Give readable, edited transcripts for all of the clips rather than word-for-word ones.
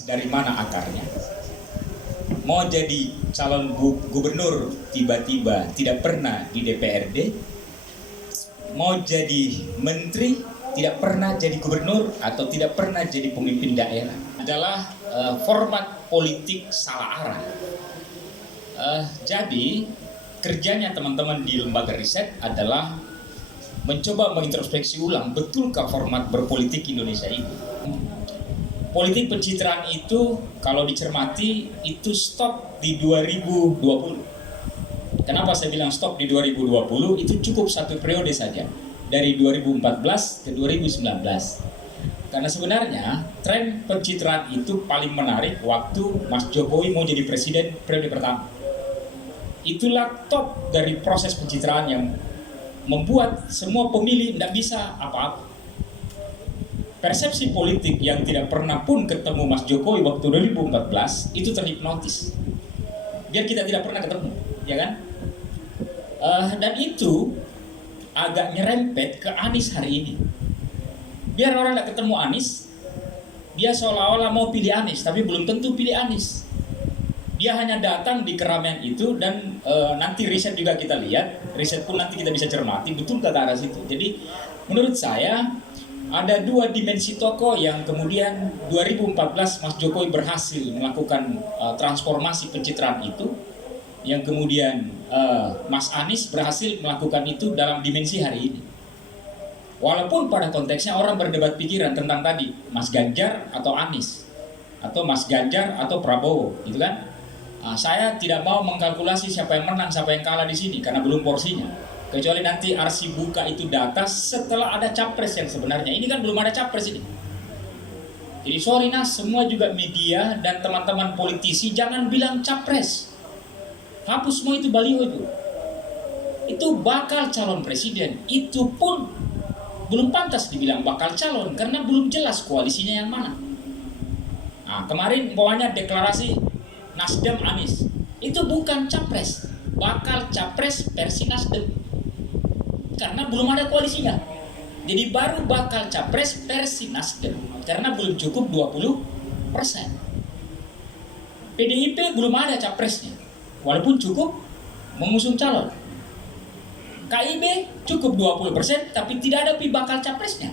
jelas dari mana akarnya. Mau jadi calon gubernur tiba-tiba tidak pernah di DPRD, mau jadi menteri tidak pernah jadi gubernur atau tidak pernah jadi pemimpin daerah, adalah format politik salah arah. Jadi kerjanya teman-teman di lembaga riset adalah mencoba mengintrospeksi ulang, betulkah format berpolitik Indonesia ini? Politik pencitraan itu kalau dicermati itu stop di 2020. Kenapa saya bilang stop di 2020? Itu cukup satu periode saja, dari 2014 ke 2019. Karena sebenarnya tren pencitraan itu paling menarik waktu Mas Jokowi mau jadi presiden periode pertama. Itulah top dari proses pencitraan yang membuat semua pemilih tidak bisa apa-apa. Persepsi politik yang tidak pernah pun ketemu Mas Jokowi waktu 2014 itu terhipnotis. Biar kita tidak pernah ketemu, ya kan? Dan itu agak nyerempet ke Anies hari ini. Biar orang tidak ketemu Anies, dia seolah-olah mau pilih Anies, tapi belum tentu pilih Anies. Dia hanya datang di keramaian itu dan nanti riset juga kita lihat, riset pun nanti kita bisa cermati betul ke arah situ. Jadi menurut saya ada dua dimensi tokoh yang kemudian 2014 Mas Jokowi berhasil melakukan transformasi pencitraan itu, yang kemudian Mas Anies berhasil melakukan itu dalam dimensi hari ini. Walaupun pada konteksnya orang berdebat pikiran tentang tadi Mas Ganjar atau Anies, atau Mas Ganjar atau Prabowo, gitu kan? Saya tidak mau mengkalkulasi siapa yang menang, siapa yang kalah di sini karena belum porsinya. Kecuali nanti arsip buka itu data setelah ada capres yang sebenarnya. Ini kan belum ada capres ini. Jadi sorry Nas, semua juga media dan teman-teman politisi jangan bilang capres. Hapus semua itu baliho itu. Itu bakal calon presiden. Itu pun belum pantas dibilang bakal calon karena belum jelas koalisinya yang mana. Kemarin umpamanya deklarasi Nasdem Anies. Itu bukan capres. Bakal capres versi Nasdem. Karena belum ada koalisinya. Jadi baru bakal capres versi Nasdem. Karena belum cukup 20%. PDIP belum ada capresnya. Walaupun cukup mengusung calon. KIB cukup 20%, tapi tidak ada bakal capresnya.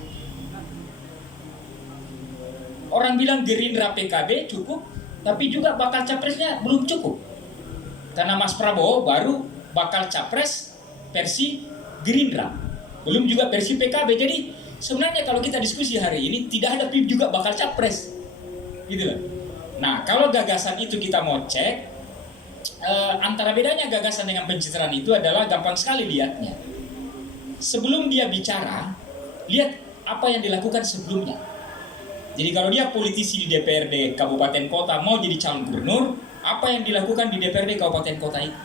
Orang bilang Gerindra PKB cukup, tapi juga bakal capresnya belum cukup. Karena Mas Prabowo baru bakal capres versi Gerindra, belum juga versi PKB. Jadi sebenarnya kalau kita diskusi hari ini tidak ada juga bakal capres, gitu loh. Nah kalau gagasan itu kita mau cek, antara bedanya gagasan dengan pencitraan itu adalah gampang sekali lihatnya. Sebelum dia bicara, lihat apa yang dilakukan sebelumnya. Jadi kalau dia politisi di DPRD kabupaten kota mau jadi calon gubernur, apa yang dilakukan di DPRD kabupaten kota itu?